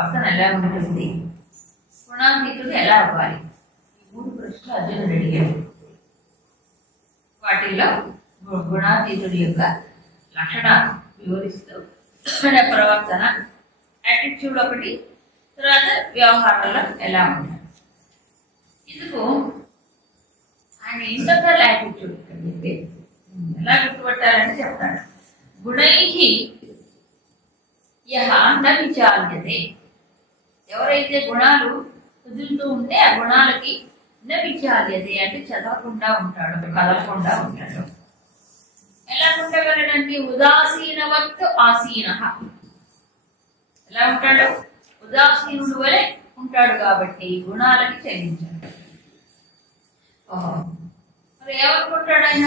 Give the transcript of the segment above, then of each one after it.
ప్రవర్తన ఎలా ఉంటుంది, గుణాతీతుడు ఎలా అవ్వాలి, ఈ 3 ప్రశ్నలు అర్జునుడు అడిగాడు. వాటిల్లో గుణాతీతుడి యొక్క లక్షణాలు వివరిస్తూ ప్రవర్తన, యాటిట్యూడ్ ఒకటి, తర్వాత వ్యవహారాల్లో ఎలా ఉంటారు. ఇందుకు ఆయన ఇంటర్నల్ యాటిట్యూడ్ చెప్పి ఎలా గుర్తుపట్టాలని చెప్తాడు. గుణై యహ న విచార్యతే, ఎవరైతే గుణాలు కుదురుతూ ఉంటే ఆ గుణాలకి న విచార్యతే అంటే చదవకుండా ఉంటాడు, కదలకుండా ఉంటాడు. ఎలా ఉండగలడంటే ఉదాసీనవత్ ఆసీన, ఎలా ఉంటాడు, ఉదాసీనుడు వలె ఉంటాడు కాబట్టి గుణాలకి చెల్లించాడు. మరి ఏమనుకుంటాడు ఆయన,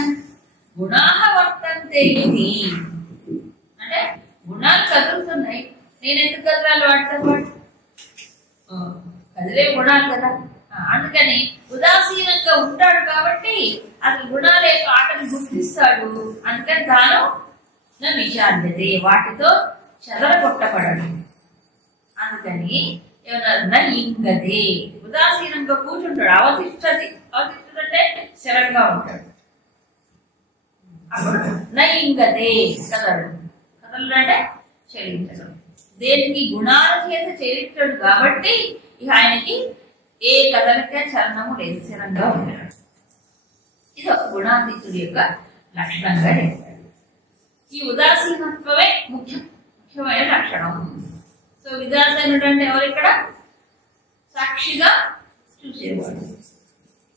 గుణాహ వర్తంతే ఇది అంటే గుణాలు కదులుతున్నాయి, నేను ఎందుకు కదలాలి వాటితో పాటు, కదిలే గుణాలు కదా, అందుకని ఉదాసీనంగా ఉంటాడు కాబట్టి అసలు గుణాల యొక్క ఆటను గుర్తిస్తాడు. అందుకని తాను నా విచార్యతే, వాటితో చెదరగొట్టబడడు. అందుకని ఏమన్నా ఇంగదే, ఉదాసీనంగా కూర్చుంటాడు, అవతిష్టది అంటే స్థిరంగా ఉంటాడు. అప్పుడు నా ఇంగదే కదలడు, కదలడు అంటే చెల్లించడం. దేనికి గుణాల చేత చెల్లించాడు కాబట్టి ఇక ఆయనకి ఏ కదలిక చలనము లేదు, స్థిరంగా ఉంటాడు. ఇది ఒక గుణాతీతుడి యొక్క లక్షణంగా చెప్పాడు. ఈ ఉదాసీనత్వమే ముఖ్యమైన లక్షణం. సో ఉదాసీనుడు అంటే ఎవరు ఇక్కడ, సాక్షిగా చూసేవాడు.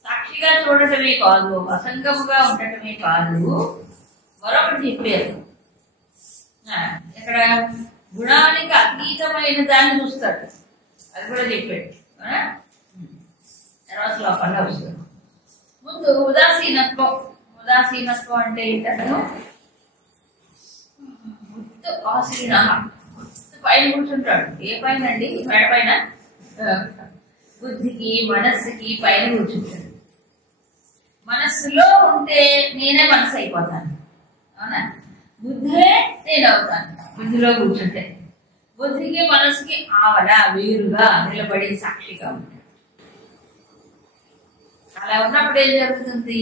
సాక్షిగా చూడటమే కాదు, అసంగముగా ఉండటమే కాదు, మరొకటి చెప్పారు ఇక్కడ, గుణానికి అతీతమైన దాన్ని చూస్తాడు, అది కూడా చెప్పాడు. తర్వాత శ్లోకంలో వస్తుంది. ముందు ఉదాసీనత్వం, ఉదాసీనత్వం అంటే ఏంటంటే ముత్తు ఆసీన, పైన కూర్చుంటాడు. ఏ పైన అండి, మెడ పైన, బుద్ధికి మనస్సుకి పైన కూర్చుంటాడు. మనస్సులో ఉంటే నేనే మనసు అయిపోతాను, అవునా, బుద్ధే నేను అవుతాను బుద్ధిలో కూర్చుంటే. బుద్ధికి మనసుకి ఆవల వేరుగా నిలబడి సాక్షిగా ఉంటాడు. అలా ఉన్నప్పుడు ఏం జరుగుతుంది,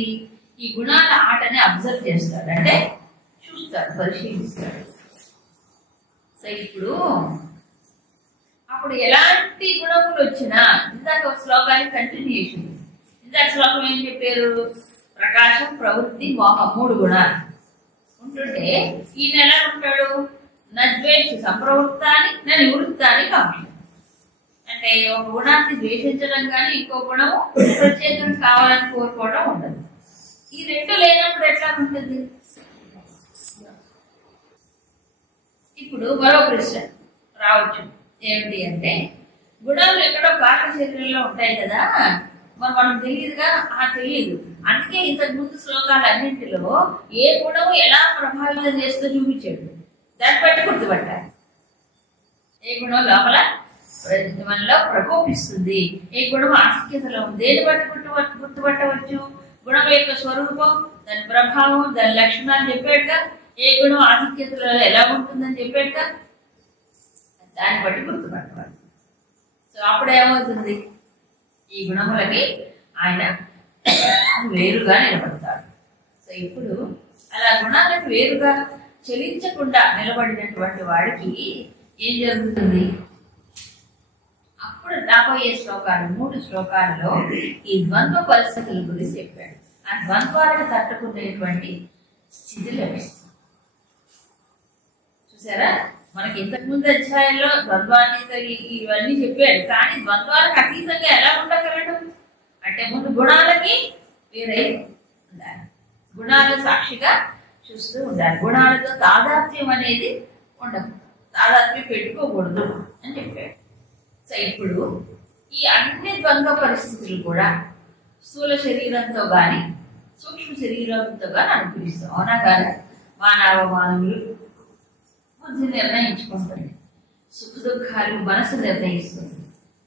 ఈ గుణాల ఆటని అబ్జర్వ్ చేస్తాడు, అంటే చూస్తాడు, పరిశీలిస్తాడు. సో ఇప్పుడు అప్పుడు ఎలాంటి గుణములు వచ్చినా, ఇందాక శ్లోకానికి కంటిన్యూషన్, ఇందాక శ్లోకం ఏం చెప్పారు, ప్రకాశం, ప్రవృత్తి, మోహం 3 గుణాలు ఉంటుంటే ఈయన ఎలా ఉంటాడు, నద్వేష సంప్రవృత్తాన్ని నా నివృత్తాన్ని కావాలి. అంటే ఒక గుణాన్ని ద్వేషించడం కానీ ఇంకో గుణము ప్రత్యేకంగా కావాలని కోరుకోవడం ఉండదు. ఈ 2 లేనప్పుడు ఎట్లా ఉంటుంది. ఇప్పుడు మరో ప్రశ్న రావచ్చు, ఏమిటి అంటే గుణాలు ఎక్కడో బాహ్య శరీరంలో ఉంటాయి కదా, మరి మనం తెలియదుగా. తెలియదు, అందుకే ఇంతకు ముందు శ్లోకాలన్నింటిలో ఏ గుణము ఎలా ప్రభావితం చేస్తూ చూపించాడు, దాన్ని బట్టి గుర్తుపట్టాలి. ఏ గుణం లోపల మనలో ప్రకోపిస్తుంది, ఏ గుణం ఆధిక్యతలో ఉంది, దేని బట్టి గుర్తుపట్టవచ్చు. గుణం యొక్క స్వరూపం, దాని ప్రభావం, దాని లక్షణాలు చెప్పాడుగా. ఏ గుణం ఆధిక్యతలో ఎలా ఉంటుందని చెప్పాడుగా, దాన్ని బట్టి గుర్తుపట్టవాలి. సో అప్పుడు ఏమవుతుంది, ఈ గుణములకి ఆయన వేరుగా నిలబడతాడు. సో ఇప్పుడు అలా గుణాలకు వేరుగా చెలించకుండా నిలబడినటువంటి వాడికి ఏం జరుగుతుంది, అప్పుడు రాబోయే శ్లోకాలు 3 శ్లోకాలలో ఈ ద్వంద్వ పరిస్థితుల గురించి చెప్పాడు. ఆ ద్వంద్వాలను తట్టుకునేటువంటి స్థితి లభిస్తుంది. చూసారా, మనకి ఇంతకు ముందు అధ్యాయంలో ద్వంద్వాతీత ఇవన్నీ చెప్పాడు, కానీ ద్వంద్వాలకు అతీతంగా ఎలా ఉండగలడు అంటే ముందు గుణాలకి వేరే ఉండాలి, గుణాలు సాక్షిగా చూస్తూ ఉండాలి, గుణాలతో తాదాత్మ్యం అనేది ఉండదు, తాదాత్మ్యం పెట్టుకోకూడదు అని చెప్పాడు. సో ఇప్పుడు ఈ అన్ని ద్వంద్వ పరిస్థితులు కూడా స్థూల శరీరంతో కానీ సూక్ష్మ శరీరంతో కానీ అనుభవిస్తాం, అవునా కాదా. మానవులు బుద్ధి నిర్ణయించుకుంటుంది, సుఖ దుఃఖాలు మనసు నిర్ణయిస్తుంది,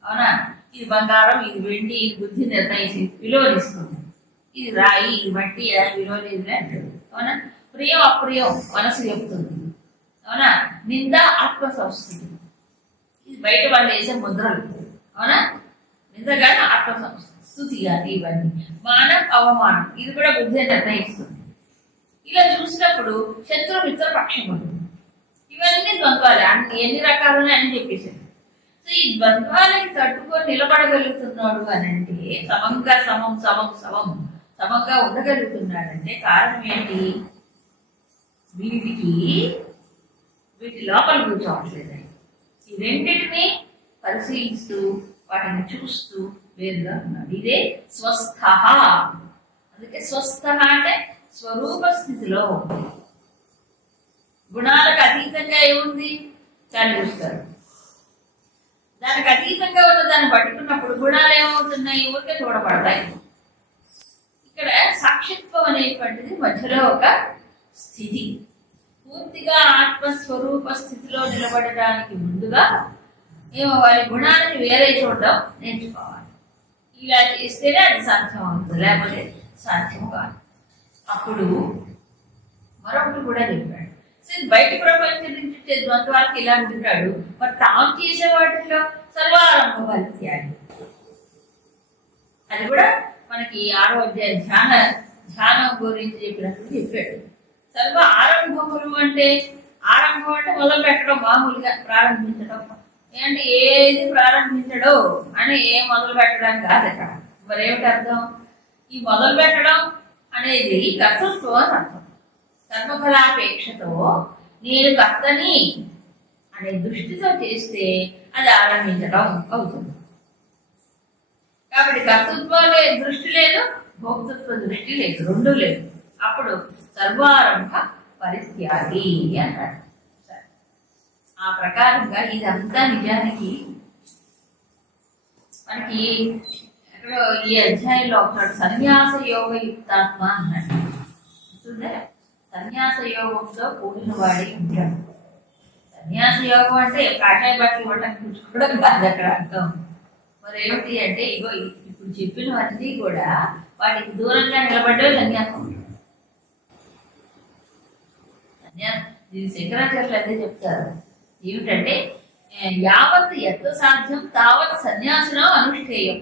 అవునా. ఇది బంగారం, ఇది వెండి, ఇది బుద్ధి నిర్ణయించి విలువనిస్తుంది. ఇది రాయి, ఇది మట్టి, విలువలేదు అంటాడు, అవునా. ప్రియం అప్రియం మనసు చెప్తుంది, అవునా. నింద ఆత్మ సంస్థ, ఇది బయట వాళ్ళు వేసే ముద్రలు. అవునా? నిజంగానే ఆత్మస్థుతి కానీ ఇవన్నీ మానం అవమానం ఇది కూడా బుద్ధి నిర్ణయిస్తుంది. ఇలా చూసినప్పుడు శత్రు మిత్ర పక్షములు ఇవన్నీ ద్వంద్వాలే. ఎన్ని రకాలు అని చెప్పేసారు. సో ఈ ద్వంద్వాలకి తట్టుకొని నిలబడగలుగుతున్నాడు అని అంటే సమంగా సమంగా ఉండగలుగుతున్నాడంటే కారణం ఏంటి? వీటి లోపల కూర్చోవట్లేదండి. ఈ రెండింటిని పరిశీలిస్తూ వాటిని చూస్తూ వేరుగా ఉన్నాడు. ఇదే స్వస్థ. అందుకే స్వస్థ అంటే స్వరూప స్థితిలో ఉంది. గుణాలకు అతీతంగా ఏముంది దాన్ని చూస్తారు. దానికి అతీతంగా ఉన్న దాన్ని పట్టుకున్నప్పుడు గుణాలు ఏమవుతున్నాయి? ఊరికే చూడబడతాయి. ఇక్కడ సాక్షిత్వం అనేటువంటిది మధ్యలో ఒక స్థితి. పూర్తిగా ఆత్మస్వరూప స్థితిలో నిలబడడానికి ముందుగా ఏమవ్వాలి? గుణాలని వేరే చూడడం నేర్చుకోవాలి. ఇలా చేస్తేనే అది సాధ్యం అవుతుంది, లేకపోతే సాధ్యం కాదు. అప్పుడు మరొకటి కూడా చెప్పాడు. బయట ప్రపంచం నుంచి ద్వంద్వాలకి ఇలా ఉంటాడు. మరి తాము చేసే వాటిలో సర్వారంభ పరిత్యాగి. అది కూడా మనకి 6వ అధ్యాయం ధ్యానం గురించి చెప్పినప్పుడు చెప్పాడు. సర్వ ఆరంభములు అంటే ఆరంభం అంటే మొదలు పెట్టడం, మామూలుగా ప్రారంభించడం. ఏంటి ఏది ప్రారంభించడో అని మొదలు పెట్టడం కాదు అక్కడ. మరి ఏమిటి అర్థం? ఈ మొదలు పెట్టడం అనేది కర్తృత్వం అని అర్థం. కర్మఫలాపేక్షతో నేను కర్తని అనే దృష్టితో చేస్తే అది ఆరంభించడం అవుతుంది. కాబట్టి కర్తృత్వ దృష్టి లేదు, భోక్తృత్వ దృష్టి లేదు, రెండు లేదు. అప్పుడు సర్వారంభ పరిత్యాగి అంటాడు. ఆ ప్రకారంగా ఇదంతా నిజానికి మనకి ఎక్కడో ఈ అధ్యాయంలో ఒకసారి సన్యాస యోగ యుక్తాత్మ అన్నాడు. సన్యాస యోగంతో కూడిన వాడి ఉంటాడు. సన్యాస యోగం అంటే కాషాయ బట్టలు ఇవ్వటానికి కూర్చోవడం కాదు అక్కడ అర్థం. మరి ఏమిటి అంటే ఇగో ఇప్పుడు చెప్పినవన్నీ కూడా వాటికి దూరంగా నిలబడ్డే సన్యాసం. దీని శంకరాచార్యులు అదే చెప్తారు. ఏమిటంటే యావత్ ఎంత సాధ్యం తావత్ సన్యాసనం అనుష్ఠేయం.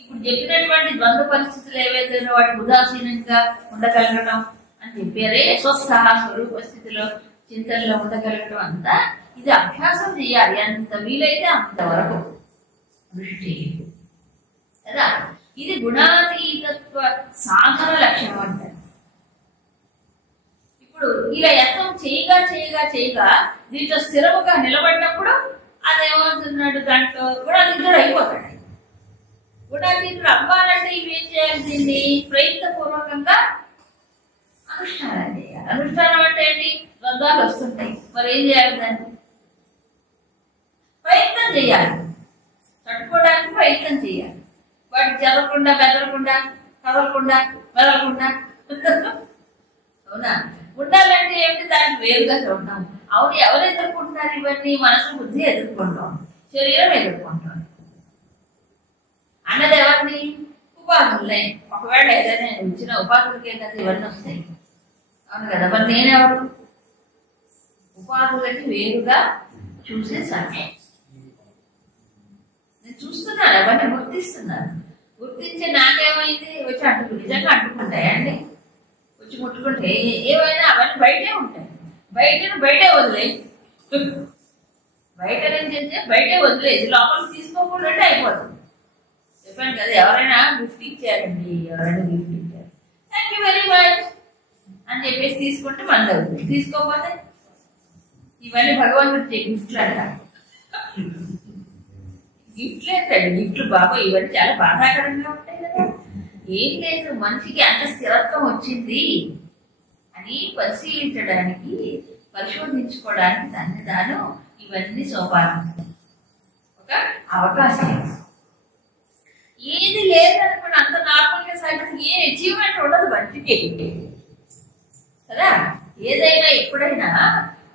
ఇప్పుడు చెప్పినటువంటి ద్వంద్వ పరిస్థితులు ఏవైతే వాటికి ఉదాసీనంగా ఉండగలగడం అని చెప్పారే, స్వస్థ స్వరూప స్థితిలో చింతనలో ఉండగలగడం అంతా ఇది అభ్యాసం చేయాలి. ఎంత వీలైతే అంతవరకు దృష్టి కదా. ఇది గుణాతీతత్వ సాధన లక్ష్యం అంటారు. ఇప్పుడు ఇలా యత్నం చేయగా దీంట్లో స్థిరముగా నిలబడినప్పుడు అదేమవుతున్నాడు? దాంట్లో గుణాతీతుడు అయిపోతాడు. గుణాతీతుడు అవ్వాలంటే ఇవి ఏం చేయాలి? దీన్ని ప్రయత్నపూర్వకంగా అనుష్ఠానం చేయాలి. అనుష్ఠానం అంటే ఏంటి? ద్వంద్వాలు వస్తుంటాయి. మరి ఏం చేయాలి? దాన్ని ప్రయత్నం చేయాలి. తట్టుకోవడానికి ప్రయత్నం చేయాలి. వాటికి చదవకుండా బెదరకుండా కదలకుండా మెదలకుండా అవునా? ఉండాలంటే ఏమిటి? దానికి వేరుగా చూడడం. అవును, ఎవరు ఎదుర్కొంటున్నారు ఇవన్నీ? మనసు బుద్ధి ఎదుర్కొంటాం, శరీరం ఎదుర్కొంటాం. అన్నది ఎవరిని? ఉపాధులే. ఒకవేళ ఏదైనా ఇచ్చిన ఉపాధులకే కదా ఇవన్నీ వస్తాయి. అవును కదా. మరి నేనెవరు? ఉపాధులకి వేరుగా చూసే సాధ్యం. నేను చూస్తున్నాను, అవన్నీ గుర్తిస్తున్నాను. గుర్తించి నాకేమైంది? వచ్చి నిజంగా అంటుకుంటాయండి. వచ్చి ముట్టుకుంటే ఏమైనా అవన్నీ బయటే ఉంటాయి. బయటే వదిలే, బయట నుంచి బయటే వదిలేసి లోపలికి తీసుకోకుండా అయిపోతుంది. చెప్పాను కదా, ఎవరైనా గిఫ్ట్ ఇచ్చారండి, ఎవరైనా గిఫ్ట్ ఇచ్చారు, థ్యాంక్ యూ వెరీ మచ్ అని చెప్పేసి తీసుకుంటే మంది అవుతుంది. తీసుకోకపోతే ఇవన్నీ భగవంతుడు గిఫ్ట్లు అంటారు. గిఫ్ట్లు ఏంటండి? గిఫ్ట్లు బాబా ఇవన్నీ చాలా బాధాకరంగా ఉంటాయి కదా. ఏం లేదు, మనిషికి అంత స్థిరత్వం వచ్చింది అని పరిశీలించడానికి, పరిశోధించుకోవడానికి దాన్ని తాను ఇవన్నీ సోపానం, ఒక అవకాశం. ఏది లేదనుకోండి, అంత నార్మల్గా సాగితే ఏ అచీవ్మెంట్ ఉండదు మనిషికి కదా. ఏదైనా ఎప్పుడైనా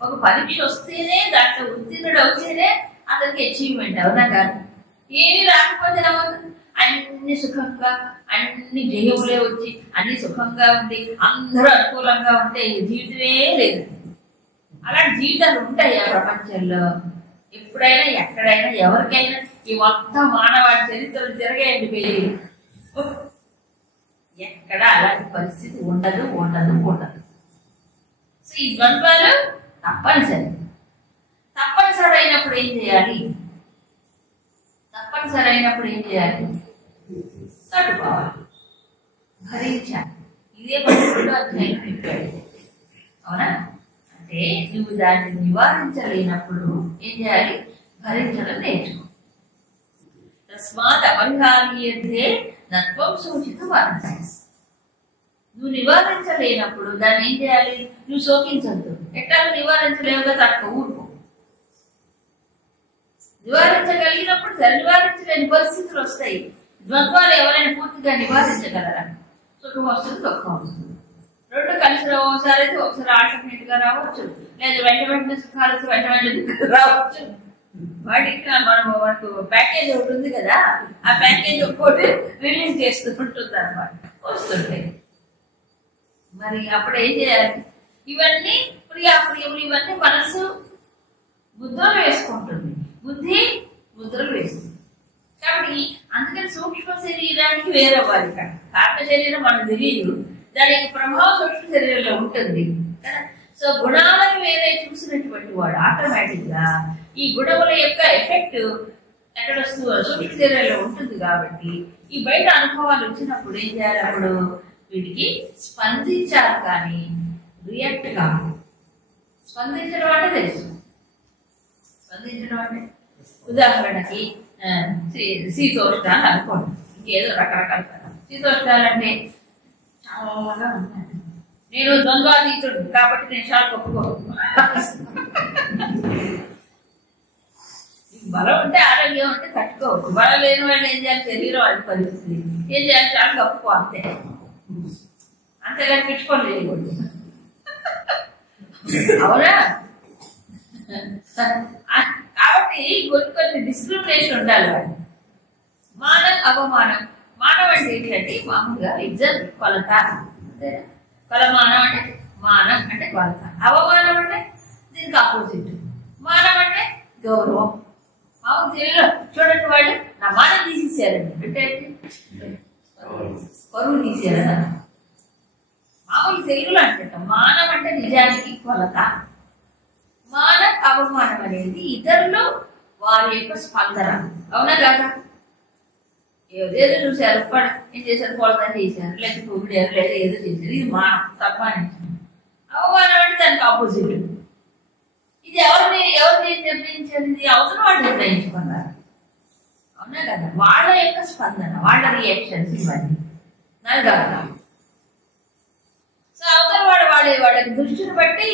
ఒక పరీక్ష వస్తేనే, దాంట్లో ఉత్తీర్ణుడు అవుతేనే అతనికి అచీవ్మెంట్. అవునా కాదు? ఏమి రాకపోతే ఏమవుతుంది? అన్ని సుఖంగా, అన్ని జయములే వచ్చి అన్ని సుఖంగా ఉండి అందరూ అనుకూలంగా ఉంటే జీవితమే లేదు. అలాంటి జీవితాలు ఉంటాయి ఆ ప్రపంచంలో. ఎప్పుడైనా ఎక్కడైనా ఎవరికైనా ఈ మొత్తం మానవాడి చరిత్రలు తిరగేయండి పెళ్ళి, ఎక్కడ అలాంటి పరిస్థితి ఉండదు ఉండదు ఉండదు. సో ఈ ద్వంద్వాలు తప్పనిసరి. తప్పనిసరి అయినప్పుడు ఏం చేయాలి? తప్పనిసరి అయినప్పుడు ఏం చేయాలి? తట్టుకోవాలి, భరించాలి. ఇదే 12వ అధ్యాయం చెప్పాడు. అవునా? అంటే నువ్వు దాన్ని నివారించలేనప్పుడు ఏం చేయాలి? భరించడం నేర్చుకో. తస్మాత్ అపరిహార్యతే నత్వం సూచిత వార్త. నువ్వు నివారించలేనప్పుడు దాన్ని ఏం చేయాలి? నువ్వు శోకించద్దు. ఎట్లా నివారించలేవుగా తక్కువ ఊరుకో. నివారించగలిగినప్పుడు సరే, నివారించలేని పరిస్థితులు వస్తాయి. ద్వంద్వాలు ఎవరైనా పూర్తిగా నివారించగలరా? సుఖం వస్తుంది, దుఃఖం వస్తుంది, రెండు కలిసి రావు. ఒకసారి అయితే ఒకసారి ఆల్టర్నేట్ గా రావచ్చు, లేదా వెంట వెంటనే సుఖాలు వెంట వెంటనే దుఃఖాలు రావచ్చు. వాటికి మనకు ప్యాకేజ్ ఒకటి ఉంది కదా, ఆ ప్యాకేజ్ ఒకటి రిలీజ్ చేస్తూ ఉంటుంది అనమాట, వస్తుంటాయి. మరి అప్పుడు ఏం చేయాలి? ఇవన్నీ ప్రియాప్రియములు, ఇవన్నీ మనసు ముద్రలు వేసుకుంటుంది, బుద్ధి ముద్రలు వేస్తుంది. కాబట్టి అందుకని సూక్ష్మ శరీరానికి వేరవ్వాలి. కారక శరీరం మనకు తెలియదు, దాని యొక్క ప్రభావం సూక్ష్మ శరీరంలో ఉంటుంది కదా. సో గుణాలను వేరే చూసినటువంటి వాడు ఆటోమేటిక్ గా ఈ గుణముల యొక్క ఎఫెక్ట్ ఎక్కడ వస్తుందో సూక్ష్మ శరీరంలో ఉంటుంది. కాబట్టి ఈ బయట అనుభవాలు వచ్చినప్పుడు ఏం చేయాలి? అప్పుడు వీటికి స్పందించాలి, కానీ రియాక్ట్ కావాలి. స్పందించడం అంటే తెలుసు. స్పందించడం అంటే ఉదాహరణకి శీతోష్ణాలు అనుకోండి, ఇంకేదో రకరకాల శీతోష్ణాలంటే చాలా ఉన్నాయి. నేను ద్వంద్వాతీతుడు కాబట్టి నేను చాలా ఒప్పుకోను. బలం ఉంటే ఆరోగ్యం ఉంటే తట్టుకోవచ్చు. బలం లేని వాళ్ళు ఏం చేయాలి? శరీరం అది పరిస్థితి ఏం చేయాలి? చాలా గొప్ప అంతే, అంతేగాని పిచ్చుకొని చేయకూడదు. అవునా? కాబట్టి కొన్ని డిస్క్రిమినేషన్ ఉండాలి. వాడి మానం అవమానం. మానం అంటే ఏంటంటే మామూలుగా ఎగ్జామ్ కొలత, అంతేనా? కొలమానం అంటే మానం అంటే కొలత, అవమానం అంటే దీనికి ఆపోజిట్. మానం అంటే గౌరవం. మామూలు తెలుగులో చూడండి, వాళ్ళు నా మానం తీసేసారండి అంటే పరువు తీసేయాలి. మామూలు తెలుగులో అంటే మానం అంటే నిజానికి కొలత. మాన అవమానం అనేది ఇతరులు వారి యొక్క స్పందన. అవునా కదా? ఏదో చూశారు, ఏం చేశారు? కొలతని చేశారు, లేకపోతే పొగిడారు, లేదా ఏదో చేశారు, ఇది మానం, తప్పానించారు. అవమానం అంటే దానికి ఆపోజిట్. ఇది ఎవరిని నిర్ణయించారు? ఇది అవతల వాళ్ళు నిర్ణయించుకున్నారు. అవునా కదా? వాళ్ళ యొక్క స్పందన, వాళ్ళ రియాక్షన్స్ ఇవన్నీ నాకు కదా. సో అవతల వాళ్ళకి దృష్టిని బట్టి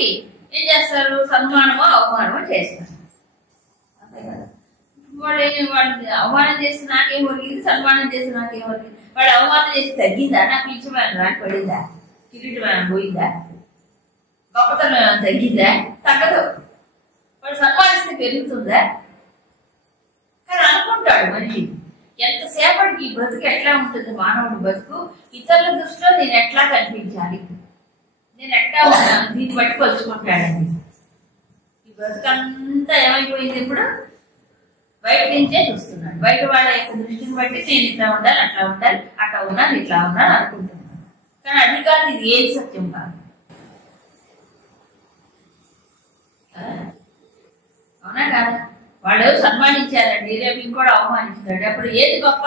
ఏం చేస్తారు? సన్మానమో అవమానమో చేస్తారు. అంతే కదా? వాళ్ళు అవమానం చేసి నాకేం ఒరిగింది, సన్మానం చేసి నాకేం ఒరిగింది. వాడు అవమానం చేసి తగ్గిందా? నాకు పిలిచిపోయాను నాకు పడిందా? కిరీటం పోయిందా? గొప్పతనం తగ్గిందా? తగ్గదు. వాడు సన్మానిస్తే పెరుగుతుందా? కానీ అనుకుంటాడు మనిషి, ఎంతసేపటికి ఈ బ్రతుకు ఎట్లా ఉంటుంది, మానవుడి బతుకు ఇతరుల దృష్టిలో నేను ఎట్లా కనిపించాలి, నేను ఎట్లా ఉన్నాను, దీన్ని బట్టి కొలుచుకుంటాడండి. ఈ బ్రతుకంతా ఏమైపోయింది? ఇప్పుడు బయట నుంచే చూస్తున్నాడు. బయట వాళ్ళ యొక్క దృష్టిని బట్టి నేను ఇట్లా ఉండాలి, అట్లా ఉండాలి, అట్లా ఉన్నాను, ఇట్లా ఉన్నాను అనుకుంటున్నాను. కానీ అది కాదు, ఇది ఏది సత్యం కాదు. అవునా కాదా? వాడు సన్మానించారండి, రేపు ఇంకోటి అవమానిస్తాడు. అప్పుడు ఏది గొప్ప?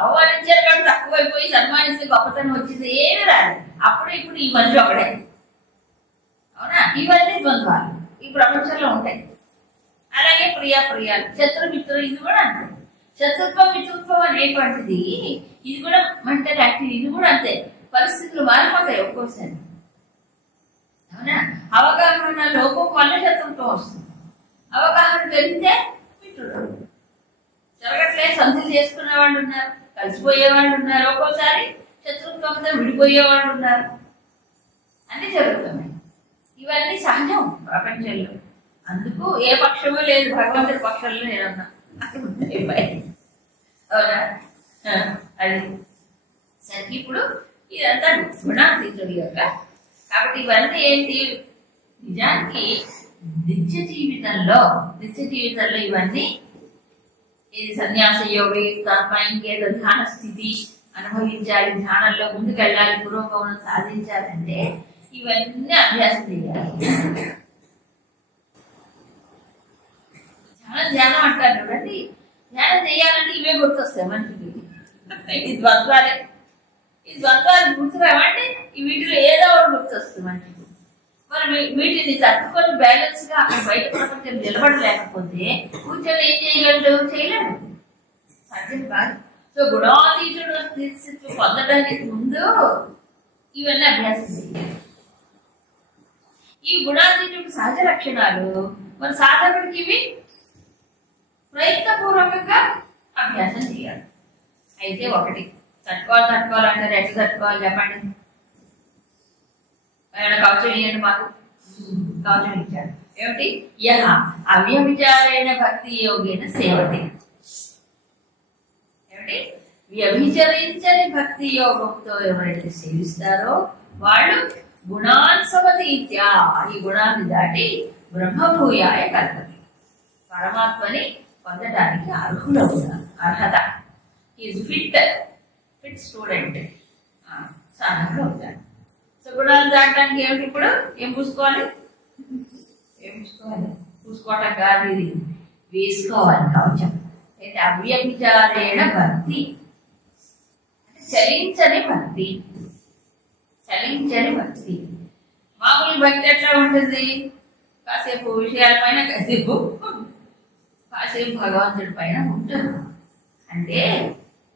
అవమానించారు కాబట్టి తక్కువైపోయి సన్మానిస్తే గొప్పతనం వచ్చింది ఏమి రాదు. అప్పుడు ఇప్పుడు ఈ మనిషి ఒకడే. అవునా? ఇవన్నీ ద్వంద్వాలు ఈ ప్రపంచంలో ఉంటాయి. అలాగే ప్రియాలు, శత్రుమిత్రులు, ఇది కూడా అంతే. శత్రుత్వం మిత్రుత్వం అనేటువంటిది ఇది కూడా మెంటల్ యాక్టివ్, ఇది కూడా అంతే. పరిస్థితులు మారిపోతాయి ఒక్కోసారి. అవునా? అవగాహన లోపం వల్ల శత్రుత్వం వస్తుంది. అవగాహన పెరిగితే మిత్రుడు. జరగట్లే సంధులు చేసుకునే వాళ్ళు ఉన్నారు, కలిసిపోయే వాళ్ళు ఉన్నారు, ఒక్కోసారి శత్రుత్వంతో విడిపోయే వాళ్ళు ఉన్నారు. అన్ని జరుగుతున్నాయి. ఇవన్నీ సహజం ప్రపంచంలో. అందుకు ఏ పక్షమో లేదు, భగవంతుడి పక్షంలో నేనన్నా. అవునా? అది సరే. ఇప్పుడు ఇదంతా గుణాతీతుడి యొక్క. కాబట్టి ఇవన్నీ ఏంటి? నిజానికి నిత్య జీవితంలో ఇవన్నీ ఇది సన్యాస యోగి తప్ప ఇంకేదో ధ్యాన స్థితి అనుభవించాలి, ధ్యానంలో ముందుకెళ్ళాలి, పురోగమనం సాధించాలంటే ఇవన్నీ అభ్యాసం చేయాలి. ధ్యానం అంటారు చూడండి, ధ్యానం చేయాలంటే ఇవే గుర్తొస్తాయి మనిషికి. ఈ ద్వంద్వాలు గుర్తురావండి, వీటిలో ఏదో ఒకటి గుర్తొస్తుంది మనిషికి. మరి వీటిని తట్టుకొని బ్యాలెన్స్ గా అక్కడ బయట ప్రపంచం నిలబడలేకపోతే కూర్చొని ఏం చేయగలడు? చేయలేడు, సాధ్యం కాదు. సో గుణాతీతుడు స్థితి పొందడానికి ముందు ఇవన్నీ అభ్యాసం చేయాలి. ఈ గుణాతీతుడికి సహజ లక్షణాలు మరి సాధకుడికి ఇవి ప్రయత్నపూర్వకంగా అభ్యాసం చేయాలి. అయితే ఒకటి తట్టుకోవాలంటారు, ఎట్లా తట్టుకోవాలి చెప్పండి? ఆయన కవచం ఇవ్వండి, మాకు కవచం ఇచ్చాడు. ఏమిటి? యహ అవ్యభిచారైన భక్తి యోగేన సేవతే. ఏమిటి? వ్యభిచరించని భక్తి యోగంతో ఎవరైతే సేవిస్తారో వాళ్ళు గుణాన్సమతీత్యా, ఈ గుణాన్ని దాటి బ్రహ్మభూయాయ కల్పతి, పరమాత్మని పొందడానికి అర్హత. ఈజ్ ఫిట్ స్టూడెంట్, సాధకుడు అవుతాడు. సో గుణాలు దాటడానికి ఏమిటి? ఇప్పుడు ఏం పూసుకోవాలి? పూసుకోవటం కాదు, ఇది వేసుకోవాలి కవచం. అయితే అవ్యభిచారేణ భక్తి అంటే చలించని భక్తి. మామూలు భక్తి ఎట్లా ఉంటుంది? కాసేపు విషయాల పైన, కాసేపు భగవంతుడి పైన ఉంటుంది. అంటే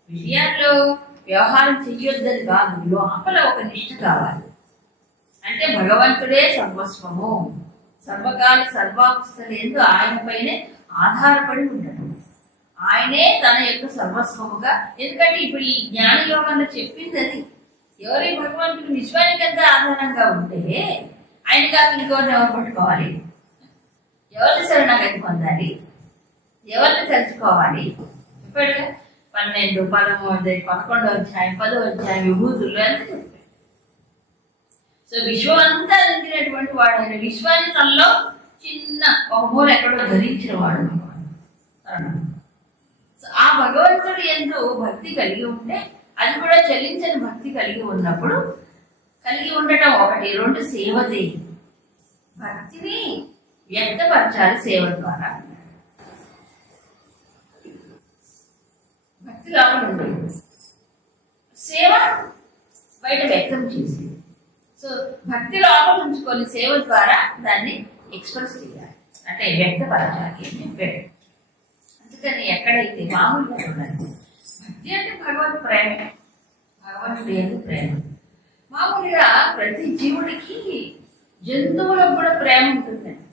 విషయాల్లో వ్యవహారం చెయ్యొద్దని కాదు, లోపల ఒక నిష్ఠ కావాలి. అంటే భగవంతుడే సర్వస్వము, సర్వకాల సర్వావస్థలందు ఆయన పైనే ఆధారపడి ఉండడం, ఆయనే తన యొక్క సర్వస్వముగా. ఎందుకంటే ఇప్పుడు ఈ జ్ఞాన యోగంలో చెప్పింది అది. ఎవరి భగవంతుడు విశ్వానికంతా ఆధారంగా ఉంటే ఆయన కాక ఇంకోటి ఎవరు పట్టుకోవాలి? ఎవరిని శరణాగతి పొందాలి? ఎవరిని తెలుసుకోవాలి? చెప్పాడుగా 12, 13, 11 అధ్యాయం, 10 అధ్యాయం విభూతుల్లో ఎంత చెప్పాడు. సో విశ్వం అంతా నిండినటువంటి వాడు ఆయన. విశ్వాన్ని తనలో చిన్న ఒక మూల ఎక్కడో ధరించిన వాడు. సో ఆ భగవంతుడు ఎందు భక్తి కలిగి ఉంటే, అది కూడా చలించని భక్తి కలిగి ఉన్నప్పుడు, కలిగి ఉండటం ఒకటి. 2 సేవతే, భక్తిని వ్యక్తపరచాలి సేవ ద్వారా. భక్తి లోపల ఉండేది, సేవ బయట వ్యక్తం చేసి. సో భక్తి లోపల ఉంచుకొని సేవ ద్వారా దాన్ని ఎక్స్ప్రెస్ చేయాలి, అంటే వ్యక్తపరచాలి అని చెప్పాడు. అందుకని ఎక్కడైతే మామూలుగా ఉండాలి. భక్తి అంటే భగవత్ ప్రేమ, భగవంతుడి యందు ప్రేమ. మామూలుగా ప్రతి జీవుడికి, జంతువులకు కూడా ప్రేమ ఉంటుందండి.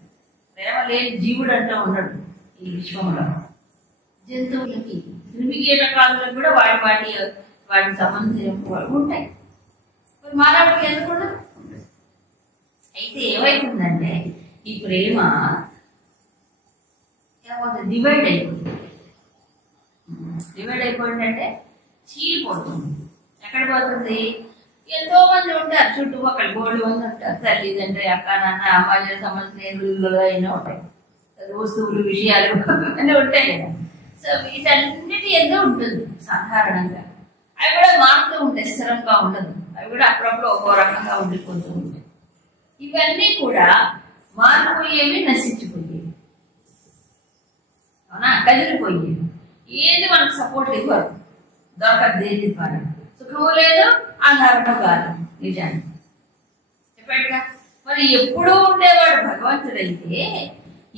ప్రేమ లేని జీవుడు అంటూ ఉండడు ఈ విశ్వంలో. జంతువులకి, క్రిమికీటకాలకు కూడా వాటి సంబంధించిన ఉంటాయి. మానవుడికి ఎందుకు ఉండదు? అయితే ఏమైతుందంటే ఈ ప్రేమ డివైడ్ అయిపోయిందంటే చీలిపోతుంది. ఎక్కడ పోతుంది? ఎంతో మంది ఉంటారు చుట్టుపక్కల, గోళ్ళు మంది ఉంటారు. తల్లిదండ్రి, అక్క, నాన్న, అమ్మాయి సంబంధించిన అయినా ఉంటాయి, వస్తువులు, విషయాలు అన్నీ ఉంటాయి కదా. సో వీటన్నిటి ఎంతో ఉంటుంది సాధారణంగా. అవి కూడా మారుతూ ఉంటాయి, స్థిరంగా ఉండదు. అవి కూడా అప్పుడప్పుడు ఒక్కో రకంగా ఉండిపోతూ ఉంటాయి. ఇవన్నీ కూడా మారిపోయేవి, నశించిపోయేవి, అవునా? కదిలిపోయేవి. ఏది మనకు సపోర్ట్ ఇవ్వరు, దొరకదు దేని ద్వారా. సుఖము లేదు, ఆధారము కాదు. నిజానికి చెప్పాడుగా. మరి ఎప్పుడూ ఉండేవాడు భగవంతుడైతే,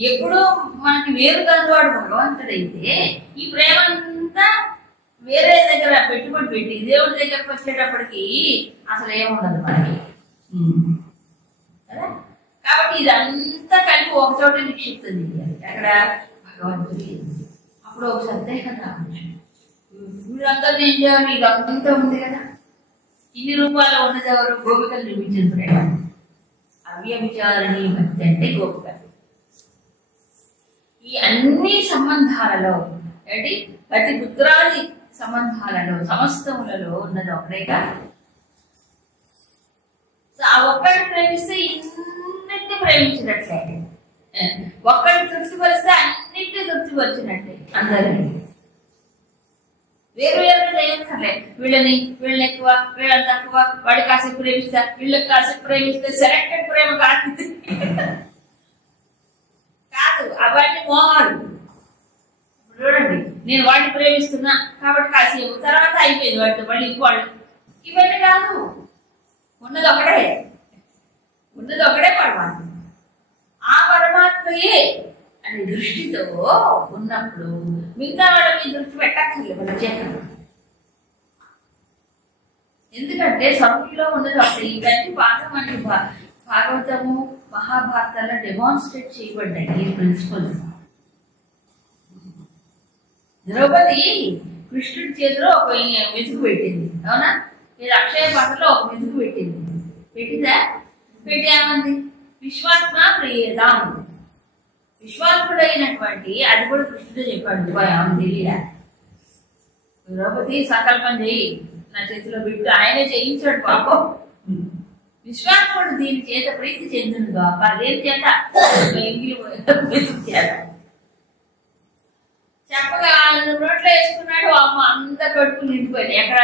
ఎప్పుడూ మనకి వేరు కానివాడు భగవంతుడైతే, ఈ ప్రేమ అంతా వేరే దగ్గర పెట్టుబడి పెట్టి దేవుడి దగ్గరకు వచ్చేటప్పటికి అసలు ఏముండదు మనకి కదా. కాబట్టి ఇదంతా కలిపి ఒకచోట నిక్షిప్తం చేయాలి. అక్కడ భగవంతుడి అప్పుడు ఒక సందేహం రావచ్చు. వీళ్ళందరినీ ఏం చేయాలి? ఇదంతా ఉంది కదా, ఇన్ని రూపాయలు ఉన్నది ఎవరు? గోపికలు చూపించిన ప్రేమ. అవ్యభిచారిణి భక్తి అంటే గోపికలు. ఈ అన్ని సంబంధాలలో ఏంటి? ప్రతి పుత్రాది సంబంధాలలో, సమస్తములలో ఉన్నది ఒకటేగా. ఆ ఒక్కడిని ప్రేమిస్తే ఇన్నిటిని ప్రేమించినట్లే. ఒక్కడిని తృప్తిపరిస్తే అన్నింటినీ తృప్తిపరిచినట్టే అందరినీ. వేరు వేరుగా చేయక్కర్లే. వీళ్ళని ఎక్కువ, వీళ్ళని తక్కువ, వాడి కాసేపు ప్రేమిస్తా, వీళ్ళకి కాసేపు ప్రేమిస్తే సెలెక్టెడ్ ప్రేమ కాదు. అవన్నీ మోహాలు. చూడండి, నేను వాడిని ప్రేమిస్తున్నా కాబట్టి కాసేపు, తర్వాత అయిపోయింది వాడితో మళ్ళీ ఇంకోళ్ళు. ఇవన్నీ కాదు. ఉన్నది ఒకడే పరమాత్మ. ఆ పరమాత్మయే అనే దృష్టితో ఉన్నప్పుడు మిగతా వాళ్ళ మీద దృష్టి పెట్టక్కర్లేదు ప్రత్యేకంగా. ఎందుకంటే సభలో ఉన్నది అసలు ఇవన్నీ బాగా మనకి భాగవతము మహాభారతాల్లో డెమాన్స్ట్రేట్ చేయబడ్డాయి ఈ ప్రిన్సిపల్స్. ద్రౌపది కృష్ణుడి చేతిలో ఒక మెతుకు పెట్టింది, అవునా? ఇది అక్షయ పాత్రలో ఒక మెతుకు పెట్టిందా? పెట్టి ఏమంది? విశ్వాత్మ ప్రియేదాం. విశ్వాత్ముడైనటువంటి, అది కూడా కృష్ణుడే చెప్పాడు, ఆమె తెలియదా? ద్రౌపది సంకల్పం చేయి, నా చేతిలో పెట్టు. ఆయనే చేయించాడు పాపం. విశ్వాత్ముడు దీని చేత ప్రీతి చెందునుగా, అదేం చేత చేత చెప్పగా నోట్లో వేసుకున్నాడు. అమ్మ అంత కడుపు నిండిపోయింది. ఎక్కడ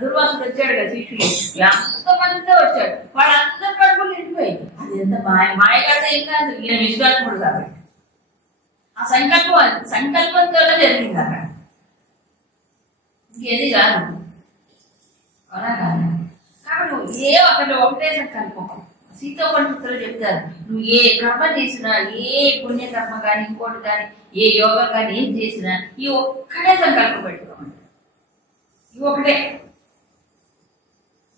దుర్వాసుడు వచ్చాడు కదా, శిష్యులు ఎంతమందితో వచ్చాడు, వాళ్ళందరూ కడుపులు నిండిపోయింది. అది ఎంత మాయ కదా, ఏం కాదు. ఈయన విశ్వాత్ముడు కాబట్టి ఆ సంకల్పంతో జరిగింది అక్కడ, ఇంకేది కాదు. అవునా కాదు? కాబట్టి ఒకటే సంకల్పం. సీతోపనిషత్తులో చెప్తారు, నువ్వు ఏ కర్మ చేసినా, ఏ పుణ్యకర్మ కానీ ఇంకోటి కానీ ఏ యోగం కానీ ఏం చేసినా ఈ ఒక్కడే సంకల్పం పెట్టుకోమంట. ఈ ఒకటే.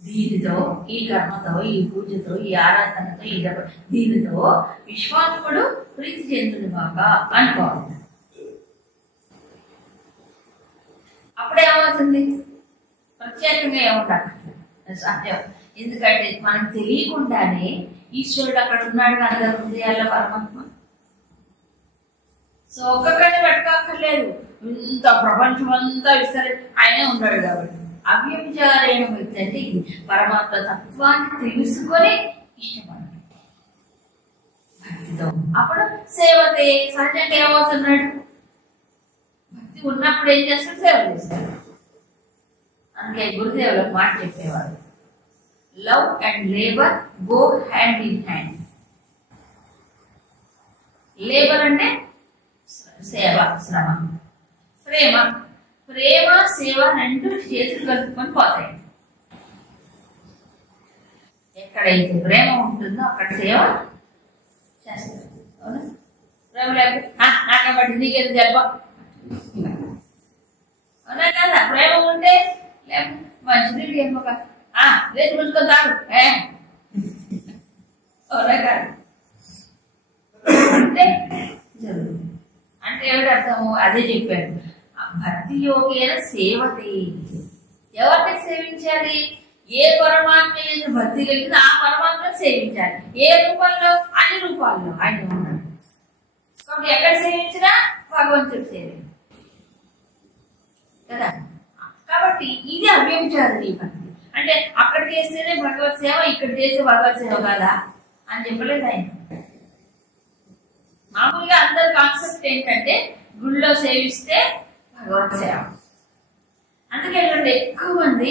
దీనితో, ఈ కర్మతో, ఈ పూజతో, ఈ ఆరాధనతో, దీనితో విశ్వాత్ముడు ప్రీతి చెందును బాగా అనుకోవాలి. అప్పుడేమవుతుంది? ప్రత్యేకంగా ఏముండాలి సాధ్యం. ఎందుకంటే మనకు తెలియకుండానే ఈశ్వరుడు అక్కడ ఉన్నాడు అందరి హృదయాల్లో పరమాత్మ. సో ఒక్కొక్కరిని పెట్టుకోక్కర్లేదు, ఇంత ప్రపంచం అంతా విస్తరి ఆయనే ఉన్నాడు కాబట్టి. అవ్యభిచారైన వ్యక్తి అంటే ఇది పరమాత్మ తత్వాన్ని తెలుసుకొని ఇష్టపడాలి భక్తితో. అప్పుడు సేవతే సహజంగా ఏమవుతున్నాడు? భక్తి ఉన్నప్పుడు ఏం చేస్తాడు? సేవ చేస్తాడు. అందుకే గురుదేవులు ఒక మాట చెప్పేవాడు, love and labour go hand in hand. Labour అంటే సేవ, శ్రమ. ప్రేమ సేవ రెండు చేతులు కలుపుకొని పోతాయి. ఎక్కడైతే ప్రేమ ఉంటుందో అక్కడ సేవ చేస్తారు. అవునా? ప్రేమ లేకపోతే నాకబట్టి నీకేది జరప, అవునా కదా? ప్రేమ ఉంటే మంచి నీళ్ళు చెప్పక లేదు పుచ్చుకుంటారు, అవునా కాదు? అంటే జరుగుతుంది. అంటే ఏమిటి అర్థము? అదే చెప్పాడు, భక్తి యోగేన సేవతే. ఎవరిని సేవించాలి? ఏ పరమాత్మ ఎందుకు భక్తి కలిగింది ఆ పరమాత్మను సేవించాలి. ఏ రూపంలో? అన్ని రూపాల్లో ఆయన ఉన్నాడు కాబట్టి ఎక్కడ సేవించినా భగవంతుడు సేవ కదా. కాబట్టి ఇది అవ్యభిచారిణీ భక్తి. అంటే అక్కడ చేస్తేనే భగవత్ సేవ, ఇక్కడ చేస్తే భగవత్ సేవ కాదా అని చెప్పలేదు ఆయన. మామూలుగా అందరి కాన్సెప్ట్ ఏంటంటే గుళ్ళో సేవిస్తే భగవత్ సేవ. అందుకే ఎక్కువ మంది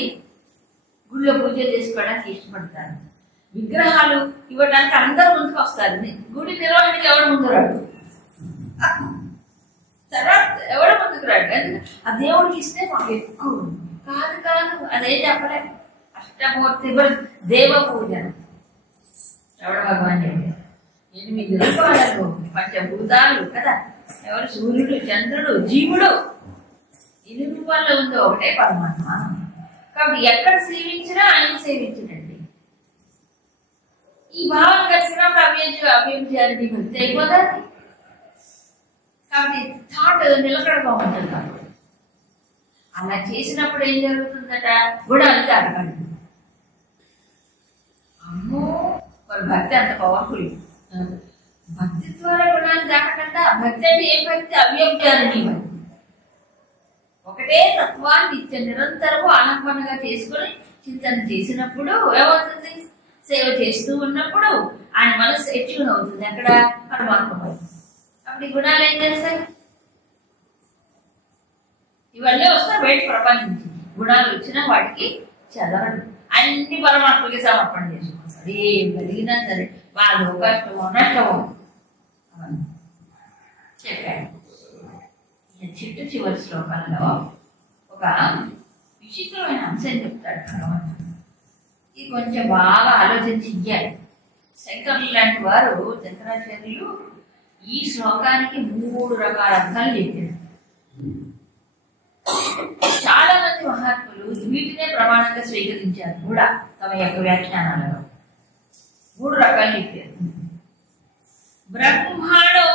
గుళ్ళో పూజ చేసుకోవడానికి ఇష్టపడతారు. విగ్రహాలు ఇవ్వడానికి అందరూ ముందుకు వస్తారు. గుడి నిర్వహణకి ఎవరు ముందు రాడు, తర్వాత ఎవరు ముందుకు రాడు. ఆ దేవుడికి ఇస్తే మాకు ఎక్కువ కాదు. అదేం చెప్పలే. అష్టమూర్తి దేవ పూజ ఎవడ భగవాన్ చెప్పారు. 8 రూపాయలు పంచభూతాలు కదా, ఎవరు? సూర్యుడు, చంద్రుడు, జీవుడు. 8 రూపాయల్లో ఉందో ఒకటే పరమాత్మ. కాబట్టి ఎక్కడ సేవించినా ఆయన సేవించడండి. ఈ భావన కలిసినప్పుడు అవ్యభిచారిణీ భక్తి అయిపోతుంది. కాబట్టి థాట్ నిలకడగా ఉంటుంది. కాబట్టి అలా చేసినప్పుడు ఏం జరుగుతుందట? గుణాలు దాటకండి. అమ్మో, మరి భక్తి అంత పవర్ఫుల్. భక్తి ద్వారా గుణాలు దాటకుండా. భక్తి అంటే ఏం భక్తి? అవ్యభిచారిణీ భక్తి. ఒకటే తత్వాన్ని నిరంతరము ఆలంబనగా చేసుకుని చింతన చేసినప్పుడు ఏమవుతుంది? సేవ చేస్తూ ఉన్నప్పుడు ఆయన మనసు ఎట్యూన్ అవుతుంది అక్కడ పరమాత్మపై. అప్పుడు ఈ గుణాలు ఏం చేస్తాయి? ఇవన్నీ వస్తాయి బయట ప్రపంచం. గుణాలు వచ్చినా వాటికి చదవడు, అన్ని పరమాత్మకి సమర్పణ చేసుకుంటాడు. ఏం కలిగినా సరే వాళ్ళు కష్టమో నష్టమో చెప్పాడు. చిట్టు చివరి శ్లోకంలో ఒక విచిత్రమైన అంశం చెప్తాడు భగవంతుడు. ఇది కొంచెం బాగా ఆలోచించి ఇయ్యాలి. శంకరులు లాంటి వారు, శంకరాచార్యులు ఈ శ్లోకానికి 3 రకాల అర్థాలు చెప్పారు. చాలా మంది మహాత్ములు వీటినే ప్రమాణంగా స్వీకరించారు కూడా తమ యొక్క వ్యాఖ్యానాలలో. 3 రకాలు చెప్పారు. బ్రహ్మణో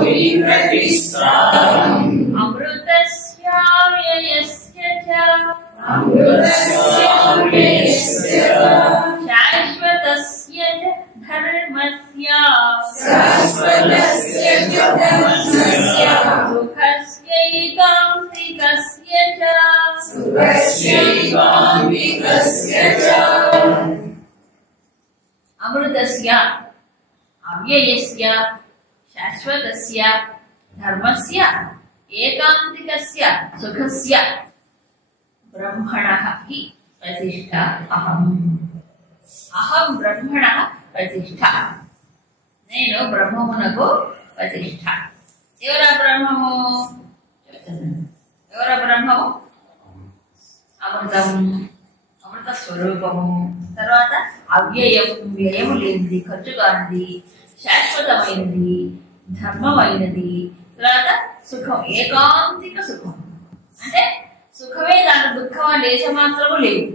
హి ప్రతిష్ఠాం అమృతస్య వ్యయస్య చ శాశ్వతస్య ధర్మస్య సుఖస్యైకాంతికస్య చ అమృతస్య అవ్యయస్య శాశ్వతస్య ధర్మస్య ఏకాంతికస్య సుఖస్య బ్రహ్మణః హి ప్రతిష్ఠ అహం. అహం బ్రహ్మణః ప్రతిష్ఠ, నేను బ్రహ్మమునకు ప్రతిష్ఠ. ఎవరా బ్రహ్మము చెప్తున్నాను. ఎవరా బ్రహ్మము? అమృతం, అమృత స్వరూపము. తర్వాత అవ్యయం, వ్యయము లేనిది, ఖర్చు కానిది, శాశ్వతమైనది, ధర్మమైనది. తర్వాత సుఖం, ఏకాంతిక సుఖం. అంటే సుఖమే, దాంట్లో దుఃఖం లేచ మాత్రము లేదు,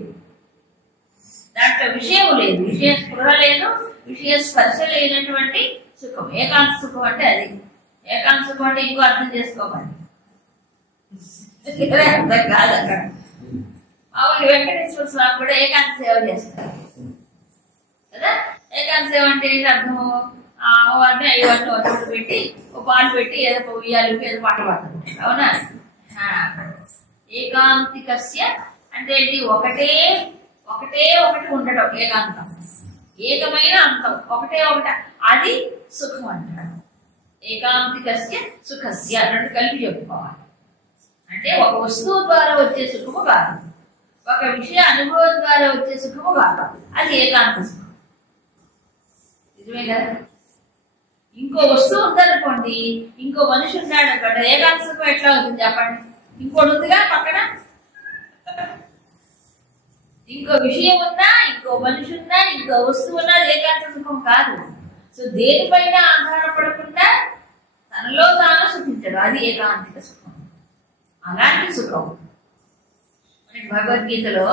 దాంట్లో విషయము లేదు, విషయ స్పృహ లేదు, విషయ స్పర్శ లేనటువంటి సుఖం. ఏకాంత సుఖం అంటే అది. ఏకాంత సుఖం అంటే ఇంకో అర్థం చేసుకోవాలి, అర్థం కాదు. అక్కడ మామూలు వెంకటేశ్వర స్వామి కూడా ఏకాంత సేవ చేస్తారు కదా. ఏకాంత సేవ అంటే ఏంటి అర్థము? అమ్మవారిని అయ్యవారిని వద్దలు పెట్టి ఒక పాలు పెట్టి ఏదో ఉయ్యాలు ఏదో పాట పాడుతుంటారు, అవునా? ఏకాంతికస్య అంటే ఏంటి? ఒకటే ఒకటి ఉండడం ఏకాంతం. ఏకమైన అంతం, ఒకటే ఒకట, అది సుఖం అంటాడు. ఏకాంతికస్య సుఖస్య రెండు కలిపి చెప్పుకోవాలి. అంటే ఒక వస్తువు ద్వారా వచ్చే సుఖము కాదు, ఒక విషయ అనుభవం ద్వారా వచ్చే సుఖము కాదు, అది ఏకాంత సుఖం. నిజమే కదా? ఇంకో వస్తువు ఉందనుకోండి, ఇంకో మనిషి ఉన్నాడు అనుకోండి, ఏకాంత సుఖం ఎట్లా అవుతుంది చెప్పండి? ఇంకోటి ఉందిగా పక్కన, ఇంకో విషయం ఉన్నా, ఇంకో మనిషి ఉన్నా, ఇంకో వస్తువు ఉన్నా, అది ఏకాంత సుఖం కాదు. సో దేనిపైన ఆధారపడకుండా తనలో తాను సుఖించడం, అది ఏకాంతిక సుఖం. అలాంటి సుఖం భగవద్గీతలో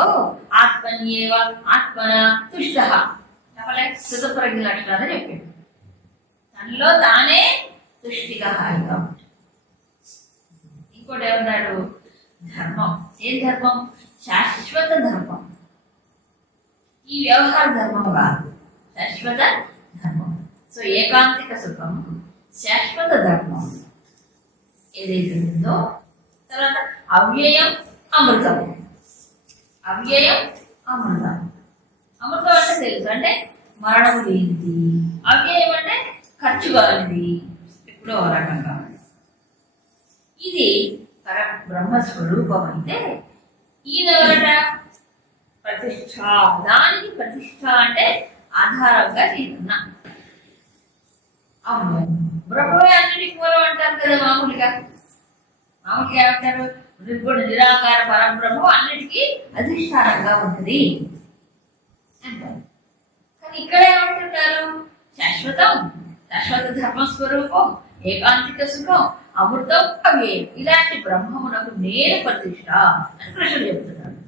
ఆత్మన్యేవ ఆత్మన తుష్ట చెప్పలే, శుద్ధప్రజ్ఞ లక్షణాలు చెప్పాడు. తనలో తానే తుష్టిగా హాయిగా ఉంటాడు. ఇంకోటి ఏమన్నాడు? ధర్మం. ఏం ధర్మం? శాశ్వత ధర్మం. ఈ వ్యవహార ధర్మం కాదు, శాశ్వత ధర్మం. సో ఏకాంతిక సుఖం, శాశ్వత ధర్మం ఏదైతే ఉందో. తర్వాత అవ్యయం, అమృతం. అవ్యయం, అమృతం. అమృతం అంటే తెలుసు, అంటే మరణం లేనిది. అవ్యయం అంటే ఖర్చు కానిది, ఎప్పుడో రకంగా. ఇది బ్రహ్మస్వరూపం అయితే ఈయనెవరట? ప్రతిష్ట. దానికి ప్రతిష్ట అంటే ఆధారంగా నేనున్నా. అవును, బ్రహ్మమే అన్నిటికీ మూలం అంటారు కదా. మామూలుగా ఏమంటారు? నిర్గుణ నిరాకార పరబ్రహ్మ అన్నిటికీ అధిష్టానంగా ఉంటుంది అంటారు. కానీ ఇక్కడ ఏమంటున్నారు? శాశ్వతం, శాశ్వత ధర్మస్వరూపం, ఏకాంతిక సుఖం, అమృతం, అవ్యయం. ఇలాంటి బ్రహ్మమునకు నేను ప్రతిష్ట అని కృష్ణుడు చెప్తున్నాడు.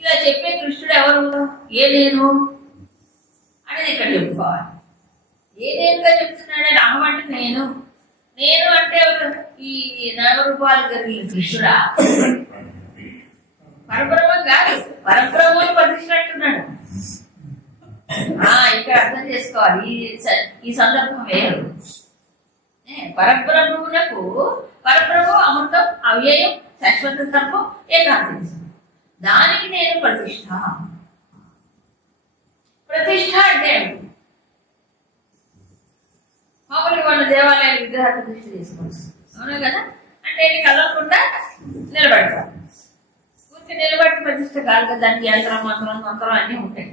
ఇలా చెప్పే కృష్ణుడు ఎవరు? ఏ నేను అనేది ఇక్కడ చెప్పుకోవాలి. ఏ నేనుగా చెప్తున్నాడు? అహం అంటే నేను, నేను అంటే ఈ నామరూపాలు కలిగిన కృష్ణుడా? పరబ్రహ్మం కాదు, పరబ్రహ్మని ప్రతిష్ట అంటున్నాడు. ఇక్కడ అర్థం చేసుకోవాలి. ఈ సందర్భం వేరు. పరబ్రహ్మమునకు పరబ్రహ్మం, అమృతం, అవ్యయం, శాశ్వత ధర్మం, ఏకాంతిక. దానికి నేను ప్రతిష్ఠ. ప్రతిష్ఠ అంటే మామూలుగా మన దేవాలయాల విగ్రహ ప్రతిష్ఠ చేసుకోవచ్చు, అవునా కదా? అంటే కదలకుండా నిలబెడతాం. ఊరికి నిలబెట్టి ప్రతిష్ఠ కాదు కదా, దానికి యంత్రం మంత్రం అన్నీ ఉంటాయి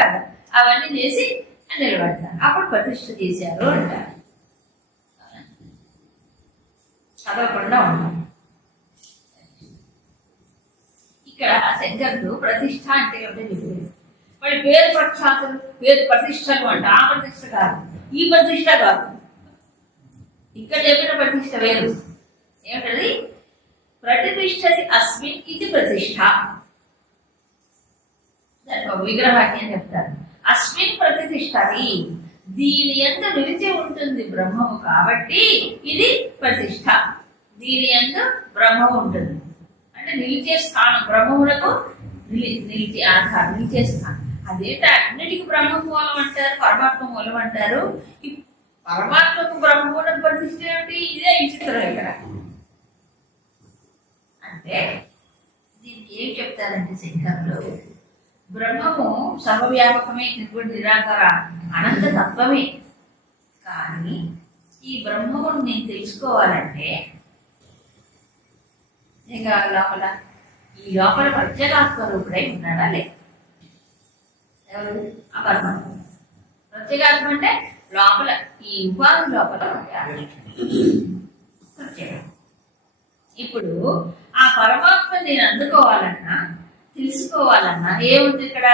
కదా, అవన్నీ చేసి నిలబెడతారు. అప్పుడు ప్రతిష్ఠ చేశారు అంటారు. కదలకుండా ఉంటాం. ఇక్కడ శంకరుడు ప్రతిష్ఠ అంటే ఏమిటో చెప్పారు. మరి పేరు ప్రఖ్యాతులు, పేరు ప్రతిష్టలు అంట. ఆ ప్రతిష్ఠ కాదు, ఈ ప్రతిష్ఠ కాదు. ఇక్కడ చెప్పిన ప్రతిష్ఠ వేరు. ఏమిటది? ప్రతిష్టది అస్మిన్ ఇది ప్రతిష్ఠ. దానికి ఒక విగ్రహాన్ని అని చెప్తారు. అస్మిన్ ప్రతిష్టది, దీని యందు నిలిచి ఉంటుంది బ్రహ్మము కాబట్టి ఇది ప్రతిష్ఠ. దీని యందు బ్రహ్మము ఉంటుంది అంటే నిలిచే స్థానం, బ్రహ్మములకు నిలిచే ఆధారం, నిలిచే స్థానం. అదేంట అన్నిటికీ బ్రహ్మ మూలం అంటారు, పరమాత్మ మూలం అంటారు. ఈ పరమాత్మకు బ్రహ్మమూలం ప్రతిష్ఠ ఏమిటి? ఇదే విచిత్రం. ఇక్కడ అంటే దీనికి ఏం చెప్తారంటే శంకరులు, బ్రహ్మము సర్వవ్యాపకమే, నిర్గుణ నిరాకార అనంత తత్వమే. కానీ ఈ బ్రహ్మమును నేను తెలుసుకోవాలంటే ఇంకా లోపల ఈ లోపల ప్రత్యేగాత్మ రూపుడై ఉన్నాడా లేదు? ఎవరు? ఆ పరమాత్మ. ప్రత్యేగాత్మ అంటే లోపల ఈ ఉపాధి లోపల ప్రత్యేక. ఇప్పుడు ఆ పరమాత్మ నేను అందుకోవాలన్నా తెలుసుకోవాలన్నా ఏముంది ఇక్కడ?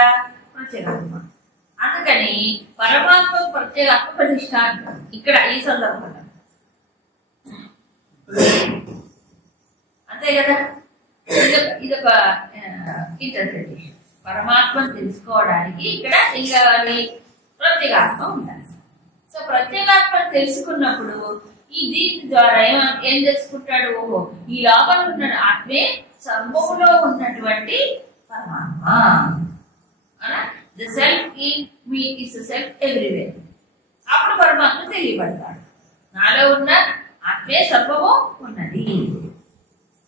ప్రత్యేగాత్మ. అందుకని పరమాత్మ ప్రత్యేగాత్మ ప్రతిష్ఠ అంటారు ఇక్కడ ఈ సందర్భంలో. అంతే కదా? ఇదొక ఇంటర్ప్రిటేషన్. పరమాత్మను తెలుసుకోవడానికి ఇక్కడ ఏం కావాలి? ప్రత్యేగాత్మ ఉండాలి. సో ప్రత్యేగాత్మను తెలుసుకున్నప్పుడు ఈ దీని ద్వారా ఏం తెలుసుకుంటాడు? ఓహో, ఈ లోపల ఉన్న ఆత్మే సర్వములో ఉన్నటువంటి పరమాత్మ. The self in me is self everywhere. అప్పుడు పరమాత్మ తెలియబడతాడు. నాలో ఉన్న ఆత్మే సర్వము ఉన్నది,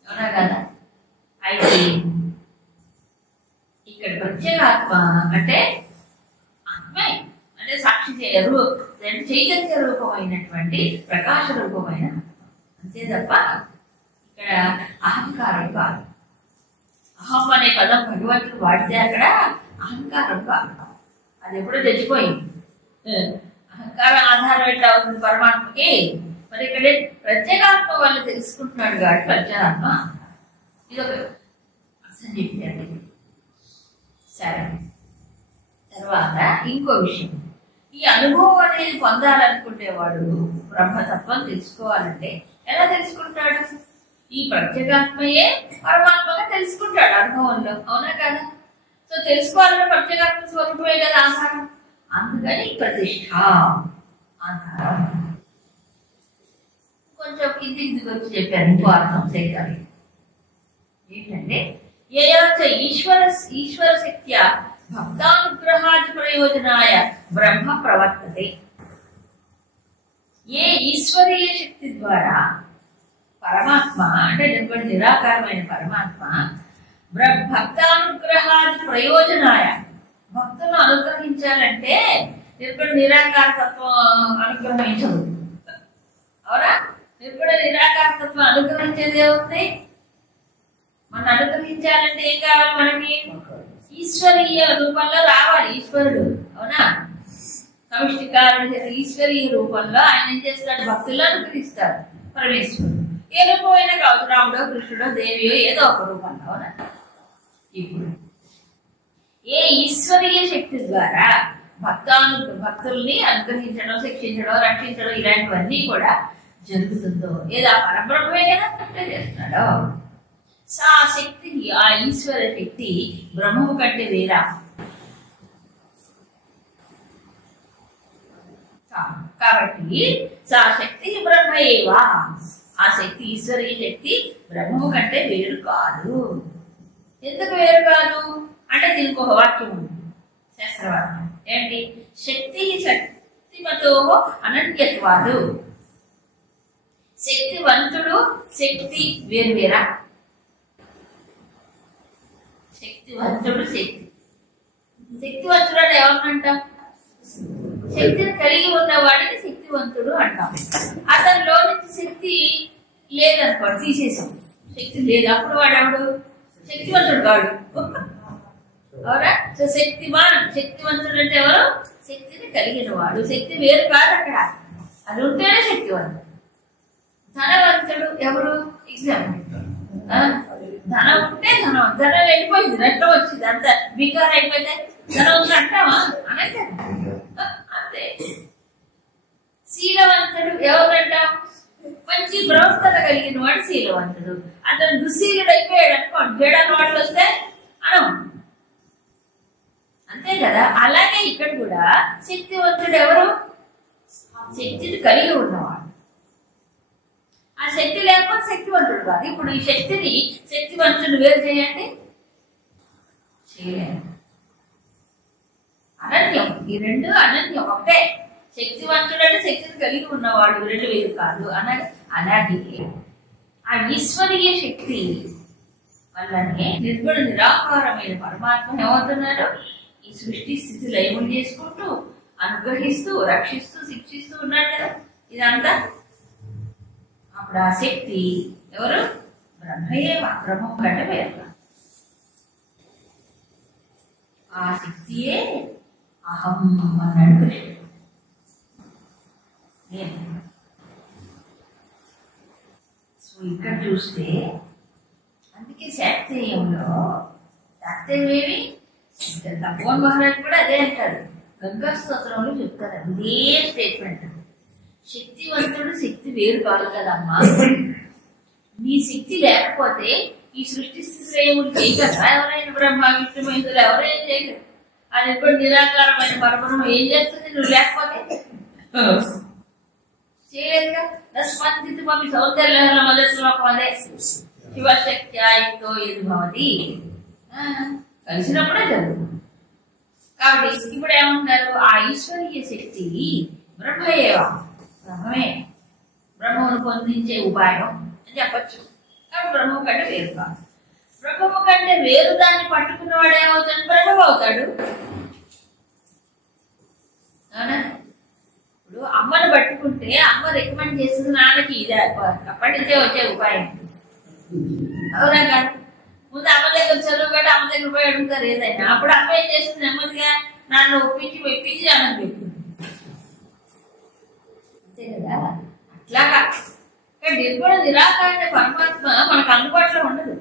అవునా కదా? అయితే ఇక్కడ ప్రత్యేగాత్మ అంటే ఆత్మే, అంటే సాక్షి చైతన్య రూపమైనటువంటి ప్రకాశ రూపమైన అంతే తప్ప ఇక్కడ అహంకారం కాదు. అహం అనే పదం భగవంతుడు వాడితే అక్కడ అహంకారం కాదు, అది ఎప్పుడో తెచ్చిపోయింది. అహంకారం ఆధారం ఎట్లా అవుతుంది పరమాత్మకి? మరి ఇక్కడ ప్రత్యేగాత్మ వల్ల తెలుసుకుంటున్నాడు కాబట్టి ప్రత్యేగాత్మ. ఇదొక అర్థం చెప్పాడు. సరే, తర్వాత ఇంకో విషయం, ఈ అనుభవం అనేది పొందాలనుకునేవాడు బ్రహ్మతత్వం తెలుసుకోవాలంటే ఎలా తెలుసుకుంటాడు? ఈ ప్రత్యేగాత్మయే పరమాత్మగా తెలుసుకుంటాడు అనుభవంలో, అవునా కదా? సో తెలుసుకోవాలంటే ప్రత్యేగాత్మ స్వరూపమే కదా ఆధారం. అందుకని ప్రతిష్ఠ ఆధారం. కొంచెం కిందికి వచ్చి చెప్పారు ఇంకో అర్థం సేకాలి. ఏంటంటే యయాచ ఈశ్వర శక్త్యా భక్తానుగ్రహాది ప్రయోజనాయ బ్రహ్మ ప్రవర్తతే. ఏ ఈశ్వరీయ శక్తి ద్వారా పరమాత్మ అంటే నిరాకారమైన పరమాత్మ భక్తానుగ్రహాది ప్రయోజనాయ, భక్తులను అనుగ్రహించాలంటే నిర్గుణ నిరాకార తత్వం అనుగ్రహించదు, అవునా? నిర్గుణ నిరాకార తత్వం అనుగ్రహించేది ఏముంది? మనం అనుగ్రహించాలంటే ఏం కావాలి? మనకి ఈశ్వరీయ రూపంలో రావాలి ఈశ్వరుడు, అవునా? సమిష్టికారుడు ఈశ్వరీయ రూపంలో ఆయన ఏం చేస్తాడు? భక్తుల్లో అనుగ్రహిస్తాడు పరమేశ్వరుడు. ఏ రూపమైనా కావచ్చు, రాముడో కృష్ణుడో దేవియో ఏదో ఒక రూపంలో, అవునా? ఇప్పుడు ఏ ఈశ్వరీయ శక్తి ద్వారా భక్తుల్ని అనుగ్రహించడం, శిక్షించడం, రక్షించడం ఇలాంటివన్నీ కూడా జరుగుతుందో ఏదో ఆ పరబ్రహ్మే కదా చేస్తున్నాడో సా శక్తి, ఆ ఈశ్వర శక్తి బ్రహ్మము కంటే వేరా? కాబట్టి సా శక్తి బ్రహ్మయేవా, ఆ శక్తి ఈశ్వరీయ శక్తి బ్రహ్మము కంటే వేరు కాదు. ఎందుకు వేరు కాదు అంటే దీనికి ఒక వాక్యం ఉంది, శాస్త్రవాక్యం. ఏంటి? శక్తి శక్తిమతో అనన్యత్వాదు. శక్తివంతుడు శక్తి వేరువేరా? శక్తివంతుడు శక్తి. శక్తివంతుడు అంటే ఎవరినంటాం? శక్తిని కలిగి ఉన్నవాడిని శక్తివంతుడు అంటాం. అతనిలో నుంచి శక్తి లేదనుకోండి, తీసేసాం, శక్తి లేదు, అప్పుడు వాడు శక్తివంతుడు కాడు. అవునా? సో శక్తిమాన్, శక్తివంతుడు అంటే ఎవరు? శక్తిని కలిగిన వాడు. శక్తి వేరు కాదు అక్కడ, అది ఉంటేనే శక్తివంతుడు. ధనవంతుడు ఎవరు? ఎగ్జాంపుల్, ధనం ఉంటే ధనం వెళ్ళిపోయింది, రెట్టం వచ్చింది, అంత బికార్ అయిపోతే ధనవంతుడు అంటావా? అనగా అంతే. శీలవంతుడు ఎవరంటాం? మంచి ప్రవర్తన కలిగిన వాడు శీలవంతుడు. అతను దుశ్శీలుడు అయిపోయాడు అనుకోండి, జడని వాళ్ళు వస్తే అనం, అంతే కదా. అలాగే ఇక్కడ కూడా శక్తివంతుడు ఎవరు? శక్తిని కలిగి ఉన్నవాడు. ఆ శక్తి లేకపోతే శక్తివంతుడు కాదు. ఇప్పుడు ఈ శక్తిని శక్తివంతుడు వేరు చేయండి, చేయలేము. అనన్యం, ఈ రెండు అనన్యం ఒకటే. శక్తివంతుడు అంటే శక్తిని కలిగి ఉన్నవాడు, రెండు వేరు కాదు. అలాగే ఆ ఈశ్వరీయ శక్తి వల్లనే నిర్గుణ నిరాకారమైన పరమాత్మ ఏమవుతున్నారు? ఈ సృష్టి స్థితి లయములు చేసుకుంటూ అనుగ్రహిస్తూ రక్షిస్తూ శిక్షిస్తూ ఉన్నాడు కదా ఇదంతా. అప్పుడు ఆ శక్తి ఎవరు? బ్రహ్మయే. బ్రహ్మం కంటే వేరు. ఆ శక్తియే అహం అన్నాడు కృష్ణుడు. సో ఇక్కడ చూస్తే అందుకే శాస్త్రీయంలో శాస్త్రవేవి తపోవన్ మహారాజ్ కూడా అదే అంటారు. గంగా స్తోత్రంలో చెప్తారు అదే స్టేట్మెంట్. శక్తివంతుడు శక్తి వేరు కాదు కదమ్మా, నీ శక్తి లేకపోతే ఈ సృష్టి శ్రేయములు చేయగలరా? ఎవరైనా బ్రహ్మ విష్ణు మహేంద్రులు ఎవరైనా చేయగలరు. అది ఎప్పుడు నిరాకారమైన పరబ్రహ్మ ఏం చేస్తుంది నువ్వు లేకపోతే? చేయలేదుగా. స్పందిత మమ్మీ సౌందర్య మొదటి అదే శివశక్త్యాయుక్తో ఏది భవతి, కలిసినప్పుడే జరుగుతుంది. కాబట్టి ఇప్పుడు ఏమంటారు? ఆ ఈశ్వరీయ శక్తి బ్రహ్మయేవా, బ్రహ్మమే, బ్రహ్మను పొందించే ఉపాయం అని చెప్పచ్చు. కాబట్టి బ్రహ్మం కంటే వేరు కాదు. బ్రహ్మము కంటే వేరు దాన్ని పట్టుకున్నవాడు ఏమవుతాడు? బ్రహ్మం అవుతాడు. అవునా? ఇప్పుడు అమ్మను పట్టుకుంటే అమ్మ రికమెండ్ చేసిన నాన్నకి ఇదే అప్పటి నుంచే వచ్చే ఉపాయం. అవునా కాదు? ముందు అమ్మ దగ్గర చదువు కూడా అమ్మ దగ్గర పోయి అడుగుతారు ఏదైనా. అప్పుడు అమ్మ ఏం చేస్తుంది? నెమ్మదిగా నన్ను ఒప్పించి మెప్పించి అన్నం పెడుతుంది. అంతే కదా. అట్లాగా ఇక్కడ నిర్గుణ నిరాకారణ పరమాత్మ మనకు అందుబాటులో ఉండదు.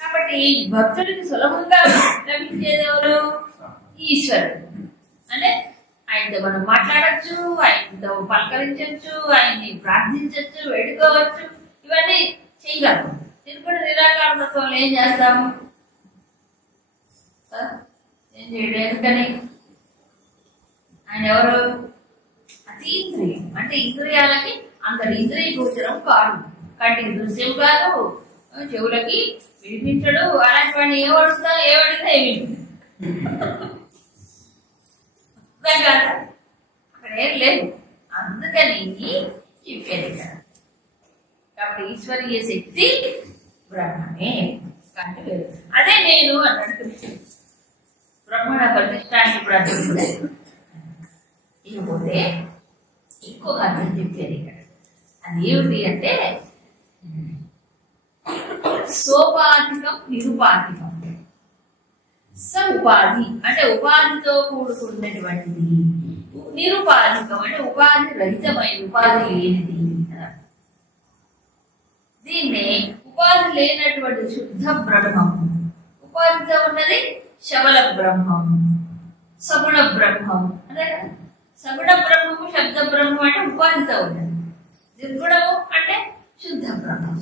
కాబట్టి భక్తుడికి సులభంగా లభించేది ఎవరు? ఈశ్వరుడు. అంటే ఆయనతో మనం మాట్లాడచ్చు, ఆయనతో పలకరించవచ్చు, ఆయన్ని ప్రార్థించవచ్చు, వేడుకోవచ్చు, ఇవన్నీ చేయగలము. నిర్గుణ నిరాకార తత్వంలో ఏం చేస్తాము? ఏం చేయడం. ఎందుకని? ఆయన ఎవరు? అతీంద్రియం. అంటే ఇంద్రియాలకి అందరి ఇంద్రియ గోచరం కాదు. కంటికి దృశ్యం కాదు, చెవులకి వినిపించడు. అలాంటి వాడిని ఏమడుగుతా ఏమి అక్కడ ఏం లేదు. అందుకని చెప్పేది కదా. కాబట్టి ఈశ్వరీయ శక్తి బ్రహ్మమే కంటే లేదు. అదే నేను అన్నాడు కృష్ణుడు. బ్రహ్మణ ప్రతిష్టానికి ప్రతిష్ఠుడు. ఇకపోతే ఇంకొక అర్థం చెప్పారు ఇక్కడ. అది ఏమిటి అంటే సోపాధికం నిరుపాధికం. స ఉపాధి అంటే ఉపాధితో కూడుకున్నటువంటిది, నిరుపాధికం అంటే ఉపాధి రహితమైన, ఉపాధి లేనిది. దీన్నే ఉపాధి లేనటువంటి శుద్ధ బ్రహ్మం, ఉపాధితో ఉన్నది శబల బ్రహ్మం, సగుణ బ్రహ్మం. అదే కదా. సగుణ బ్రహ్మము శబ్ద బ్రహ్మం అంటే ఉపాధితో ఉన్నది. నిర్గుణము అంటే శుద్ధ బ్రహ్మం.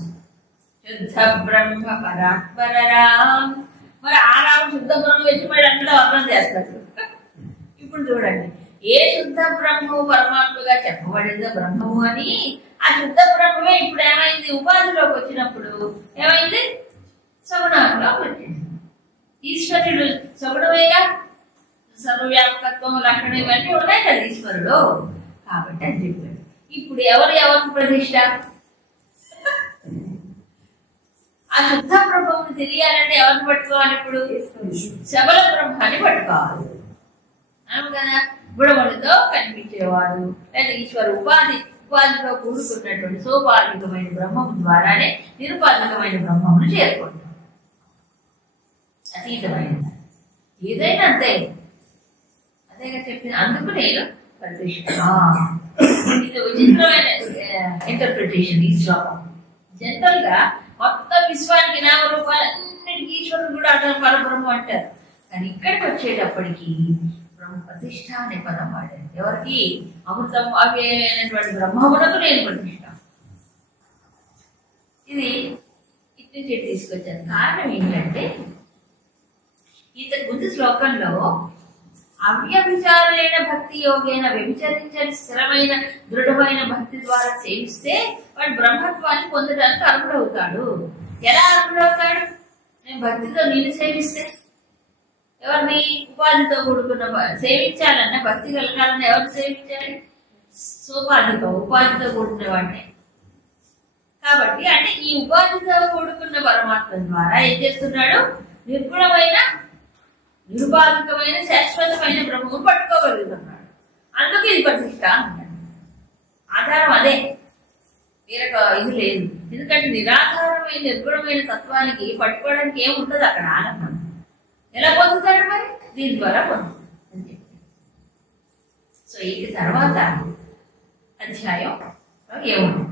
శుద్ధ బ్రహ్మ పరాత్పరరాం. మరి ఆరాము శుద్ధ బ్రహ్మ వచ్చి మరి అక్కడ అర్థం చేస్తారు. ఇప్పుడు చూడండి, ఏ శుద్ధ బ్రహ్మము పరమాత్మగా చెప్పబడిందో బ్రహ్మము అని, ఆ శుద్ధ బ్రహ్మమే ఇప్పుడు ఏమైంది? ఉపాధిలోకి వచ్చినప్పుడు ఏమైంది? సగుణంలోకి వచ్చింది. ఈశ్వరుడు సగుణమేగా. సర్వవ్యాపకత్వం లక్షణం ఇవన్నీ ఉన్నాయి కదా ఈశ్వరుడు. కాబట్టి అని చెప్పాడు. ఇప్పుడు ఎవరికి ప్రతిష్ట? ఆ శుద్ధ బ్రహ్మను తెలియాలంటే ఎవరిని పట్టుకోవాలి? ఇప్పుడు శబల బ్రహ్మాన్ని పట్టుకోవాలి. అవును కదా. గుణములతో కనిపించేవాడు లేదా ఈశ్వర ఉపాధితో కూడుకున్నటువంటి సోపాధికమైన బ్రహ్మము ద్వారానే నిరుపాధికమైన బ్రహ్మమును చేరుకుంటాం. అతీతమైన ఏదైనా అంతే, అదేగా చెప్పింది. అందుకు నేను ఇది విచిత్రమైన ఇంటర్ప్రిటేషన్ ఈ శ్లోకం. జనరల్ గా మొత్తం విశ్వానికి నామరూపాలన్నిటికీ ఈశ్వరుడు కూడా అటల్ పరబ్రహ్మ అంటారు. కానీ ఇక్కడికి వచ్చేటప్పటికి బ్రహ్మ ప్రతిష్ట అనే పదం వాడారు. ఎవరికి? అమృతం అవి అయినటువంటి బ్రహ్మమునకు నేను ప్రతిష్ట. ఇది ఇటు చెట్టు తీసుకొచ్చాను. కారణం ఏంటంటే ముందు శ్లోకంలో అవ్యభిచారైన భక్తి యోగైన వ్యభిచరించని స్థిరమైన దృఢమైన భక్తి ద్వారా సేవిస్తే వాడు బ్రహ్మత్వాన్ని పొందడానికి అర్హుడవుతాడు. ఎలా అర్హుడవుతాడు? నేను భక్తితో నేను సేవిస్తే. ఎవరిని? ఉపాధితో కూడుకున్న సేవించాలన్నా భక్తి కలగాలన్నా ఎవరిని సేవించాలి? సోపాధితో ఉపాధితో కూడుకున్న వాడిని. కాబట్టి అంటే ఈ ఉపాధితో కూడుకున్న పరమాత్మ ద్వారా ఏం చేస్తున్నాడు? నిర్గుణమైన నిరుపాధికమైన శాశ్వతమైన బ్రహ్మము పట్టుకోగలుగుతున్నాడు. అందుకు ఇది ప్రతిష్ట అంటాడు. ఆధారం అదే, వేరొక ఇది లేదు. ఎందుకంటే నిరాధారమైన నిర్గుణమైన తత్వానికి పట్టుకోవడానికి ఏముండదు అక్కడ ఆనందం. ఎలా పొందుతాడు? మరి దీని ద్వారా పొందుతాడు అని చెప్పి. సో ఈ తర్వాత అధ్యాయం ఏముంది?